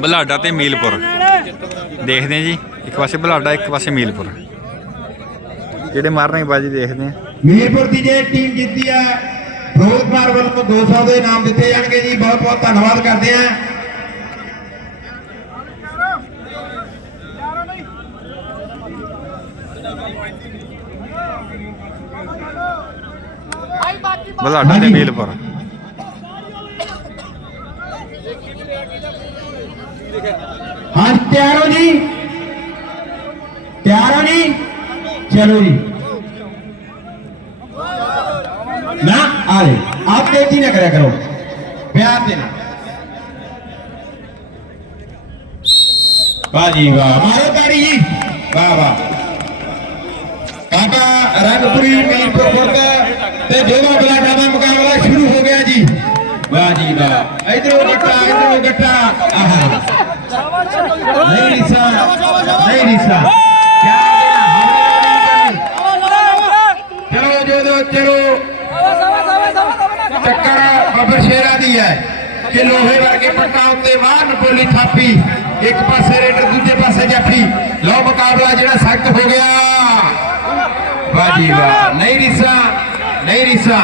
ਬਲਾਡਾ ਤੇ ਮੀਲਪੁਰ। ਦੇਖਦੇ ਜੀ ਇੱਕ ਪਾਸੇ ਬਲਾਡਾ ਇੱਕ ਪਾਸੇ ਮੀਲਪੁਰ। ਜਿਹੜੇ ਮਾਰਨਗੇ ਬਾਜੀ ਦੇਖਦੇ ਹਾਂ। ਮੀਰਪੁਰ ਦੀ ਜੇ ਟੀਮ ਜਿੱਤੀ ਹੈ ਫਿਰੋਜ਼ ਕੁਮਾਰ ਵੱਲੋਂ 200 ਦੇ ਇਨਾਮ ਦਿੱਤੇ ਜਾਣਗੇ ਜੀ। ਬਹੁਤ ਬਹੁਤ ਧੰਨਵਾਦ ਕਰਦੇ ਹਾਂ। ਬਲਾਡਾ ਤੇ ਮੀਲਪੁਰ। ਹਾਂ ਤਿਆਰ ਹੋ ਜੀ ਤਿਆਰ ਹੋ ਜੀ ਚਲੋ ਜੀ ਨਾ ਆਲੇ ਆਪ ਦੇਤੀ ਨਾ ਕਰਿਆ ਕਰੋ ਪਿਆਰ ਦੇ ਨਾਲ ਵਾਹ ਜੀ ਵਾਹ ਮਾਰੋ ਤਾੜੀ ਜੀ ਵਾਹ ਵਾਹ ਕਾਕਾ ਰੰਗਪੁਰੀ ਮੀਰਪੁਰ ਖੁਰਦ ਤੇ ਦੋਵਾਂ ਬਲਾਡਾ ਦਾ ਮੁਕਾਬਲਾ ਸ਼ੁਰੂ ਹੋ ਗਿਆ ਜੀ ਵਾਹ ਜੀ ਵਾਹ ਇਧਰੋਂ ਗੱਟਾ ਇਧਰੋਂ ਗੱਟਾ ਆਹਾ ਨਹੀਂ ਰੀਸਾ ਨਹੀਂ ਰੀਸਾ ਕਿਆ ਚਲੋ ਜਦੋਂ ਚਲੋ ਟੱਕਰ ਬੱਬਰ ਸ਼ੇਰਾ ਦੀ ਹੈ ਕਿ ਲੋਹੇ ਵਰਗੇ ਪੱਟਾਂ ਉੱਤੇ ਵਾਹਨ ਬੋਲੀ ਥਾਪੀ ਇੱਕ ਪਾਸੇ ਰੇਡਰ ਦੂਜੇ ਪਾਸੇ ਜੱਫੀ ਲਓ ਮੁਕਾਬਲਾ ਜਿਹੜਾ ਸਖਤ ਹੋ ਗਿਆ ਨਹੀਂ ਰੀਸਾ ਨਹੀਂ ਰੀਸਾ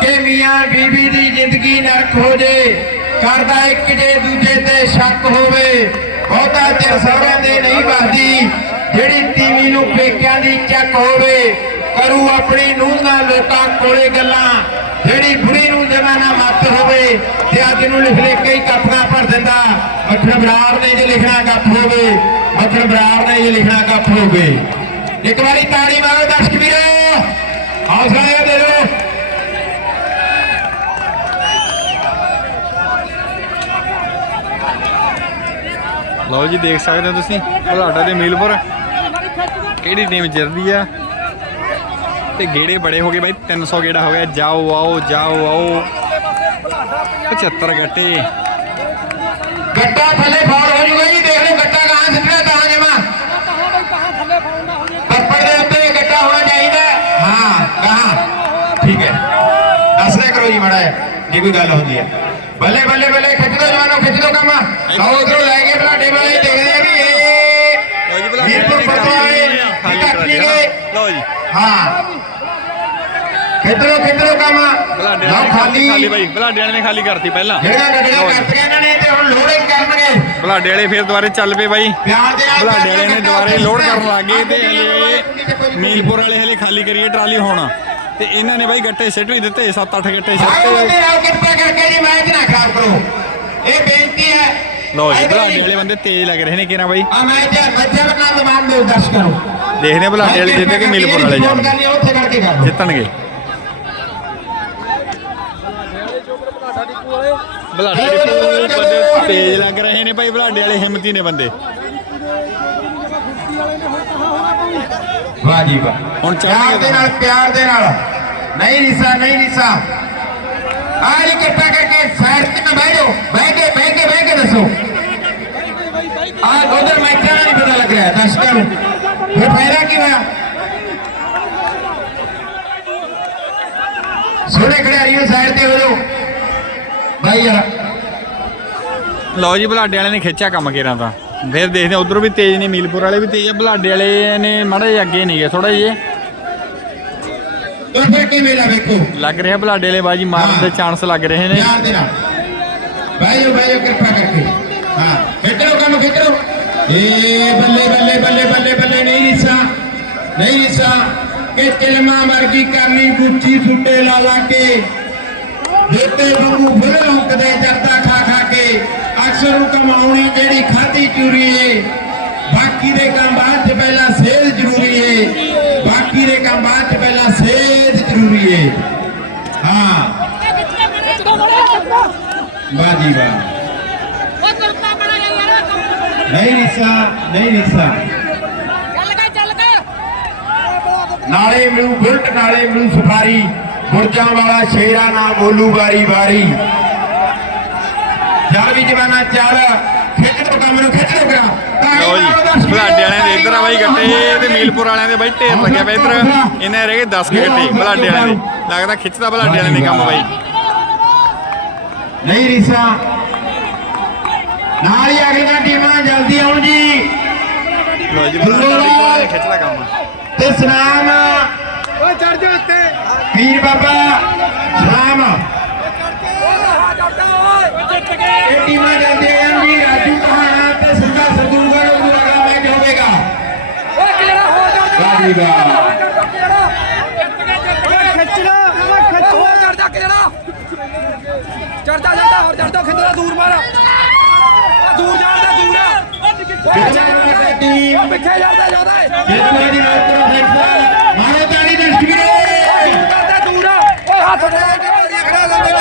ਕਿ ਮੀਆਂ ਬੀਬੀ ਦੀ ਜ਼ਿੰਦਗੀ ਨਰਕ ਹੋ ਜੇ ਕਰਦਾ ਇੱਕ ਜੇ ਦੂਜੇ ਤੇ ਸ਼ੱਕ ਹੋਵੇ, ਬਹੁਤਾ ਚਿਰ ਸਹੁਰਿਆਂ ਦੇ ਨਹੀਂ ਵਸਦੀ। ਜਿਹੜੀ ਟੀਵੀ ਨੂੰ ਪੇਕਿਆਂ ਦੀ ਚੱਕ ਹੋਵੇ, ਕਰੂ ਆਪਣੀ ਨੂੰਹ ਨਾਲ ਲੋਕਾਂ ਕੋਲੇ ਗੱਲਾਂ। ਜਿਹੜੀ ਬੁੜੀ ਨੂੰ ਜਮਾਨਾ ਮੱਤ ਹੋਵੇ, ਤੇ ਅੱਜ ਨੂੰ ਲਿਖ ਲਿਖ ਕੇ ਹੀ ਕਾਪੀਆਂ ਭਰ ਦਿੰਦਾ। ਮੱਖਣ ਬਰਾੜ ਨੇ ਜੇ ਲਿਖਣਾ ਗੱਪ ਹੋਵੇ, ਮੱਖਣ ਬਰਾੜ ਨੇ ਜੇ ਲਿਖਣਾ ਗੱਪ ਹੋਵੇ। ਇੱਕ ਵਾਰੀ ਤਾੜੀ ਮਾਰੋ ਦਰਸ਼ਕ ਵੀਰੋ। ਹੌਸਲਾ ਦੇ ਲਓ ਜੀ, ਦੇਖ ਸਕਦੇ ਹੋ ਤੁਸੀਂ ਬਲਾਡਾ ਤੇ ਮੀਲਪੁਰ ਕਿਹੜੀ ਟੀਮ ਜਿੱਤਦੀ ਆ? ਤੇ ਗੇੜੇ ਬੜੇ ਹੋ ਗਏ ਬਾਈ 300 ਗੇੜਾ ਹੋ ਗਿਆ। ਜਾਓ, ਆਓ ਜਾਓ, ਆਓ। 75 ਗੱਟੇ। ਗੱਟਾ ਥੱਲੇ ਫਾਲ ਹੋ ਜੂਗਾ ਜੀ, ਦੇਖ ਲਓ, ਗੱਟਾ ਕਹਾਂ ਸਿੱਟਣਾ ਤਾਂ ਜਮਾ। ਪੱਪੜ ਦੇ ਉੱਤੇ ਗੱਟਾ ਹੋਣਾ ਚਾਹੀਦਾ ਹਾਂ। ਕਹਾਂ? ਠੀਕ ਹੈ। ਦੱਸ ਕਰੋ ਜੀ ਮਾੜਾ ਜੇ ਕੋਈ ਗੱਲ ਹੁੰਦੀ ਹੈ। ਬੱਲੇ ਬੱਲੇ ਬੱਲੇ ਖਿੱਚ ਦੋ ਜਵਾਨੋ ਖਿੱਚ ਦੋ ਕੰਮ। ਆਓ ਉਧਰੋਂ ਲੈ ਕੇ ਬਲਾਡੇ ਵਾਲੇ ਦੇਖਦੇ ਆ ਵੀ ਲਓ ਇਹ ਵੀਰਪੁਰ ਨੇ ਨਹੀਂ ਦਿੱਤਾ। ਗਏ। ਲਓ ਜੀ। ਹਾਂ। ਖਿੱਚੋ ਖਿੱਚੋ ਕੰਮ। ਲਓ ਨੇ ਖਾਲੀ। ਖਾਲੀ ਬਾਈ ਬਲਾਡੇ ਵਾਲੇ ਨੇ ਖਾਲੀ ਕਰਤੀ ਪਹਿਲਾਂ। ਜਿਹੜਾ ਗੱਡੀਆਂ ਲਓ। ਕਰਤੀਆਂ ਇਹਨਾਂ ਨੇ ਤੇ ਹੁਣ ਲੋਡਿੰਗ ਕਰਨਗੇ। ਬਲਾਡੇ ਵਾਲੇ ਫਿਰ ਦੁਬਾਰੇ ਚੱਲ ਪਏ ਬਾਈ। ਬਲਾਡੇ ਵਾਲੇ ਨੇ ਦੁਬਾਰੇ ਲੋਡ ਕਰਨ ਲੱਗ ਤੇ ਹਲੇ ਮੀਲ ਮੀਲਪੁਰ ਵਾਲੇ ਹਲੇ ਖਾਲੀ ਕਰੀਏ ਟਰਾਲੀ ਹੁਣ। ਤੇ ਇਹਨਾਂ ਨੇ ਬਾਈ ਗੱਟੇ ਸਿੱਟ ਵੀ ਦਿੱਤੇ 7-8 ਗੱਟੇ ਸਿੱਟੇ ਨਾਲ ਕਿਰਪਾ ਕਰਕੇ ਜੀ ਮੈਚ ਨਾ ਖਰਾਬ ਕਰੋ। ਇਹ ਬੇਨਤੀ ਹੈ। ਲਓ ਜੀ ਬਲਾਡੇ ਵਾਲੇ ਬੰਦੇ ਤੇਜ਼ ਲੱਗ ਰਹੇ ਨੇ ਕਿਹਨਾਂ ਬਾਈ? ਆ ਮੈਚ ਮੱਝਾਂ ਨਾਲ ਦਬਾਨ ਦਿਓ ਦਰਸ਼ਕਾਂ ਨੂੰ ਦੇਖਦੇ ਬਲਾਡੇ ਵਾਲੇ ਜਿੱਤੇ ਕਿ ਮੀਲਪੁਰ ਵਾਲੇ ਜਾਣ। ਕਰ ਜਿੱਤਣਗੇ। ਬਲਾਡੇ ਦੇ ਕੋਲ ਬੰਦੇ ਤੇਜ਼ ਲੱਗ ਰਹੇ ਨੇ ਭਾਈ ਬਲਾਡੇ ਵਾਲੇ ਹਿੰਮਤੀ ਨੇ ਬੰਦੇ। ਵਾਹ ਜੀ ਵਾਹ। ਹੁਣ ਪਿਆਰ ਦੇ ਨਾਲ ਪਿਆਰ ਦੇ ਨਾਲ। ਨਹੀਂ ਰੀਸਾ ਨਹੀਂ ਰੀਸਾ ਆ ਜੀ ਕਿਰਪਾ ਕਰਕੇ ਸਾਈਡ ਤੇ ਬਹਿ ਜਾਓ। ਬਹਿ ਕੇ ਬਹਿ ਕੇ ਬਹਿ ਕੇ ਦੱਸੋ। ਆ ਉਧਰ ਮੈਚਾਂ ਦਾ ਨਹੀਂ ਪਤਾ ਲੱਗ ਰਿਹਾ ਦਰਸ਼ਕਾਂ ਨੂੰ। ਫਿਰ ਫਾਇਦਾ ਕੀ ਹੋਇਆ? ਸੋਹਣੇ ਖਿਡਾਰੀਓ ਸਾਈਡ ਤੇ ਹੋ ਜਾਓ। ਭਾਈ ਯਾਰ। ਲਓ ਜੀ ਬਲਾਡੇ ਵਾਲੇ ਨੇ ਖਿੱਚਿਆ ਕੰਮ ਕੇਰਾਂ ਤਾਂ। ਫਿਰ ਦੇਖਦੇ ਹਾਂ ਉਧਰੋਂ ਵੀ ਤੇਜ਼ ਨੇ ਮੀਲਪੁਰ ਵਾਲੇ ਵੀ ਤੇਜ਼ ਆ ਬਲਾਡੇ ਵਾਲੇ ਨੇ ਮਾੜੇ ਜਿਹੇ ਅੱਗੇ ਨਹੀਂ ਗਏ ਥੋੜਾ ਜਿਹਾ। ਫਿਰ ਕੇ ਮੇਲਾ ਵੇਖੋ। ਲੱਗ ਰਿਹਾ ਬਲਾਡੇ ਵਾਲੇ ਬਾਜੀ ਮਾਰਨ ਦੇ ਚਾਂਸ ਲੱਗ ਰਹੇ ਨੇ। ਪਿਆਰ ਦੇ ਨਾਲ ਬਹਿ ਜਾਓ ਕਿਰਪਾ ਕਰਕੇ। ਹਾਂ ਲਓ ਕੰਮ ਲਓ ਏ ਬੱਲੇ ਬੱਲੇ ਬੱਲੇ ਬੱਲੇ ਬੱਲੇ ਨਹੀਂ ਰੀਸਾ ਨਹੀਂ ਰੀਸਾ। ਕਿ ਤਿਲਮਾ ਵਰਗੀ ਕਰਨੀ ਗੁੱਚੀ ਸੁੱਟੇ ਲਾ ਲਾ ਕੇ। ਜੋਤੇ ਵਾਂਗੂ ਫੁੱਲ ਲੌਂਕਦੇ ਕੇ ਅਕਸਰ ਕਮਾਉਣੀ ਜਿਹੜੀ ਖਾਦੀ ਚੂਰੀ ਏ ਬਾਕੀ ਦੇ ਕੰਮ ਬਾਅਦ ਚ ਪਹਿਲਾਂ ਸੇਧ ਜ਼ਰੂਰੀ ਏ ਬਾਕੀ ਦੇ ਕੰਮ ਬਾਅਦ ਚ ਪਹਿਲਾਂ ਸੇਧ ਜ਼ਰੂਰੀ ਏ ਹਾਂ। ਵਾਹ ਜੀ ਵਾਹ। ਨਹੀਂ ਰੀਸਾ ਨਹੀਂ ਰੀਸਾ। ਨਾਲੇ ਮਿਲੂ ਬੁਲਟ, ਨਾਲੇ ਮਿਲੂ ਸਫਾਰੀ। ਗੁਰਜਾਂ ਵਾਲਾ ਸ਼ੇਰਾ ਨਾ ਬੋਲੂ ਵਾਰੀ ਵਾਰੀ। ਚੱਲ ਵੀ ਜਵਾਨਾ ਚੱਲ। ਖਿੱਚ ਲੋ ਕੰਮ ਨੂੰ ਖਿੱਚ ਲੋ ਕਰਾ ਲਓ ਜੀ ਬਲਾਡੇ ਵਾਲਿਆਂ ਦੇ ਇੱਧਰ ਆ ਬਾਈ ਗੱਟੇ ਤੇ ਮੀਲਪੁਰ ਵਾਲਿਆਂ ਦੇ ਬਾਈ ਢੇਰ ਲੱਗਿਆ ਪਿਆ ਇੱਧਰ। ਇਹਨਾਂ ਦੇ ਰਹਿ ਗਏ 10 ਗੱਟੇ ਬਲਾਡੇ ਵਾਲਿਆਂ ਦੇ। ਲੱਗਦਾ ਖਿੱਚਦਾ ਬਲਾਡੇ ਵਾਲਿਆਂ ਨੇ ਕੰਮ ਬਾਈ। ਨਹੀਂ ਰੀਸਾ। ਨਾਲ ਹੀ ਅਗਲੀਆਂ ਟੀਮਾਂ ਜਲਦੀ ਆਉਣ ਜੀ। ਲਓ ਜੀ ਬਲਾਡਾ ਵਾਲੀ ਖਿੱਚਦਾ ਕੰਮ। ਤੇ ਸਨਾਮ। ਓਏ ਚੜ ਜਾ ਉੱਤੇ ਪੀਰ ਬਾਬਾ ਸਨਾਮ ਜਿੱਤ ਗਏ ਇਹ ਟੀਮਾਂ ਜਲਦੀ ਆਉਣ ਜੀ ਰਾਜੂ ਕਹਾਣਾ ਤੇ ਸਿੰਧਾ ਸਰਦੂਗੜ ਉਹ ਅਗਲਾ ਮੈਚ ਹੋਵੇਗਾ। ਓਏ ਕਿਹੜਾ ਹੋ ਜਾ ਵਾਹ ਜੀ ਵਾਹ ਚੜਦਾ ਚੜਦਾ ਹੋਰ ਚੜਦਾ ਖਿੱਚਦਾ ਦੂਰ ਮਾਰ। ਆ ਦੂਰ ਜਾਣਦਾ ਦੂਰ ਆ। ਟੀਮ। ਪਿੱਛੇ ਜਾਂਦਾ ਜਾਂਦਾ ਏ ਜਿੱਤੂ ਦੀ ਨਾਲ ਤੋਂ ਫੈਸਲਾ ਮਾਰੋ ਤਾੜੀ ਦਰਸ਼ਕ ਵੀਰੋ। ਕਰਦਾ ਦੂਰ ਆ। ਓਏ ਹੱਥ ਦੇ ਖੜਾ ਲੰਮੇ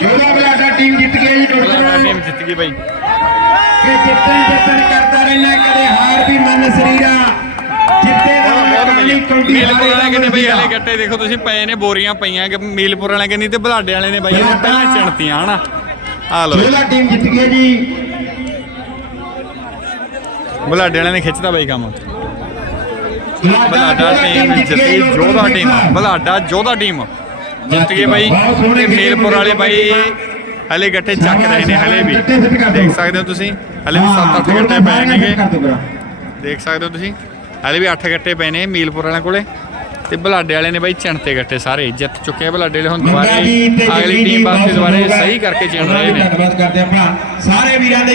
ਜੋਲਾ ਬਲਾਡਾ ਟੀਮ ਜਿੱਤ ਗਈ ਜੀ ਬਲਾਡਾ ਡਾਕਟਰ ਟੀਮ ਜਿੱਤ ਗਈ ਬਾਈ। ਕਿ ਜਿੱਤਣ ਜਿੱਤਣ ਕਰਦਾ ਰਹਿਣਾ ਕਦੇ ਹਾਰ ਵੀ ਮਨ ਸਰੀਰਾ। ਜਿੱਤੇ ਮੀਲਪੁਰ ਵਾਲਿਆਂ ਕਹਿੰਦੇ ਬਈ ਹਲੇ ਗੱਟੇ ਦੇਖੋ ਤੁਸੀਂ ਪਏ ਨੇ ਬੋਰੀਆਂ ਪਈਆਂ ਕਿ ਮੀਲਪੁਰ ਵਾਲਿਆਂ ਕਹਿੰਦੀ ਤੇ ਬਲਾਡੇ ਵਾਲੇ ਨੇ ਬਾਈ ਪਹਿਲਾਂ ਚਿਣਤੀਆਂ ਹਨਾ? ਆ ਲਓ ਜੀ। ਜੋਲਾ ਟੀਮ ਜਿੱਤ ਗਈ ਜੀ? ਬਲਾਡੇ ਵਾਲਿਆਂ ਨੇ ਖਿੱਚਦਾ ਬਾਈ ਕੰਮ। ਬਲਾਡਾ ਟੀਮ ਜਿੱਤ ਜੋਧਾ ਟੀਮ। ਬਲਾਡਾ ਜੋਧਾ ਟੀਮ ਜਿੱਤ ਗਏ ਬਾਈ। ਤੇ ਮੀਲਪੁਰ ਵਾਲੇ ਬਾਈ ਹਲੇ ਗੱਟੇ ਚੱਕ ਰਹੇ ਨੇ ਹਲੇ ਵੀ। ਦੇਖ ਸਕਦੇ ਹੋ ਤੁਸੀਂ? ਹਲੇ ਵੀ 7-8 ਗੱਟੇ ਪਏ ਨੇਗੇ। ਦੇਖ ਸਕਦੇ ਹੋ ਤੁਸੀਂ? ਹਲੇ ਵੀ 8 ਗੱਟੇ ਪਏ ਨੇ ਮੀਲਪੁਰ ਵਾਲਿਆਂ ਕੋਲੇ। ਤੇ ਬਲਾਡੇ ਵਾਲੇ ਨੇ ਬਾਈ ਚਿਣਤੇ ਗੱਟੇ ਸਾਰੇ। ਜਿੱਤ ਚੁੱਕੇ ਆ ਬਲਾਡੇ ਵਾਲੇ ਹੁਣ ਦੁਬਾਰੇ। ਅਗਲੀ ਟੀਮ ਵਾਸਤੇ ਦੁਬਾਰੇ ਸਹੀ ਕਰਕੇ ਚਿਣ ਰਹੇ ਨੇ। ਧੰਨਵਾਦ ਕਰਦੇ ਆਪਾਂ ਸਾਰੇ ਵੀਰਾਂ ਦਾ